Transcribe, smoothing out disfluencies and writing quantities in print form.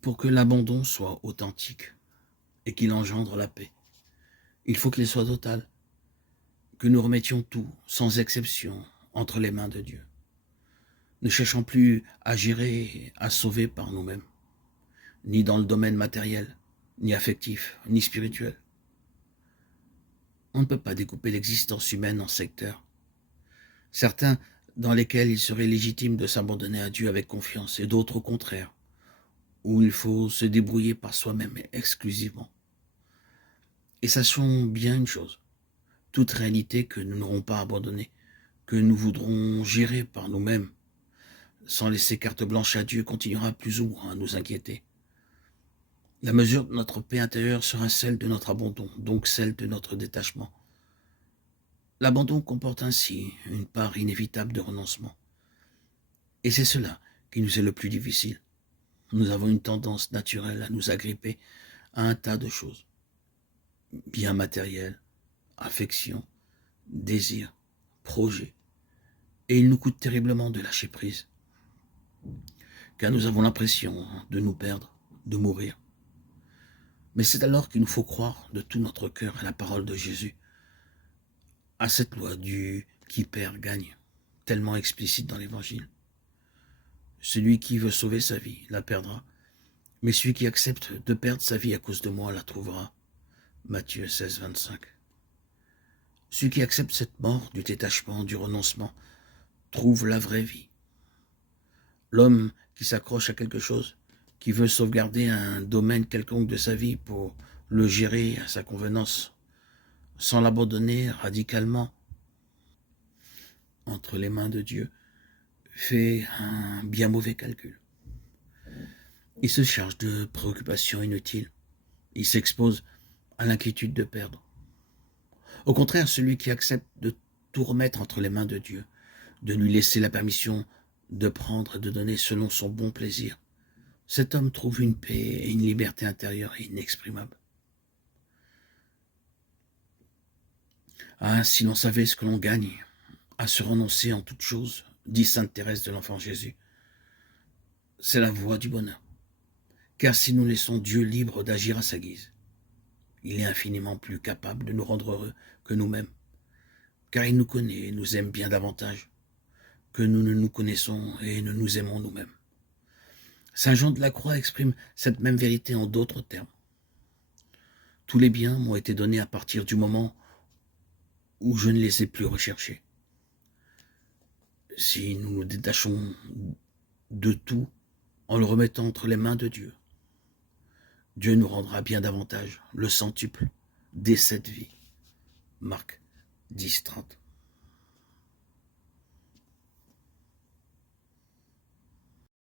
Pour que l'abandon soit authentique et qu'il engendre la paix, il faut qu'il soit total, que nous remettions tout, sans exception, entre les mains de Dieu. Ne cherchons plus à gérer, à sauver par nous-mêmes, ni dans le domaine matériel, ni affectif, ni spirituel. On ne peut pas découper l'existence humaine en secteurs, certains dans lesquels il serait légitime de s'abandonner à Dieu avec confiance, et d'autres au contraire, où il faut se débrouiller par soi-même exclusivement. Et sachons bien une chose, toute réalité que nous n'aurons pas abandonnée, que nous voudrons gérer par nous-mêmes, sans laisser carte blanche à Dieu, continuera plus ou moins à nous inquiéter. La mesure de notre paix intérieure sera celle de notre abandon, donc celle de notre détachement. L'abandon comporte ainsi une part inévitable de renoncement. Et c'est cela qui nous est le plus difficile. Nous avons une tendance naturelle à nous agripper à un tas de choses. Biens matériels, affections, désirs, projets. Et il nous coûte terriblement de lâcher prise. Car nous avons l'impression de nous perdre, de mourir. Mais c'est alors qu'il nous faut croire de tout notre cœur à la parole de Jésus, à cette loi du qui perd gagne, tellement explicite dans l'Évangile. Celui qui veut sauver sa vie la perdra, mais celui qui accepte de perdre sa vie à cause de moi la trouvera. Matthieu 16, 25. Celui qui accepte cette mort du détachement, du renoncement, trouve la vraie vie. L'homme qui s'accroche à quelque chose, qui veut sauvegarder un domaine quelconque de sa vie pour le gérer à sa convenance, sans l'abandonner radicalement entre les mains de Dieu, fait un bien mauvais calcul. Il se charge de préoccupations inutiles. Il s'expose à l'inquiétude de perdre. Au contraire, celui qui accepte de tout remettre entre les mains de Dieu, de lui laisser la permission de prendre et de donner selon son bon plaisir, cet homme trouve une paix et une liberté intérieure inexprimables. Ah, si l'on savait ce que l'on gagne à se renoncer en toutes choses, dit sainte Thérèse de l'Enfant Jésus, c'est la voie du bonheur. Car si nous laissons Dieu libre d'agir à sa guise, il est infiniment plus capable de nous rendre heureux que nous-mêmes, car il nous connaît et nous aime bien davantage que nous ne nous connaissons et ne nous aimons nous-mêmes. Saint Jean de la Croix exprime cette même vérité en d'autres termes. Tous les biens m'ont été donnés à partir du moment où je ne les ai plus recherchés. Si nous nous détachons de tout en le remettant entre les mains de Dieu, Dieu nous rendra bien davantage, le centuple, dès cette vie. Marc 10, 30.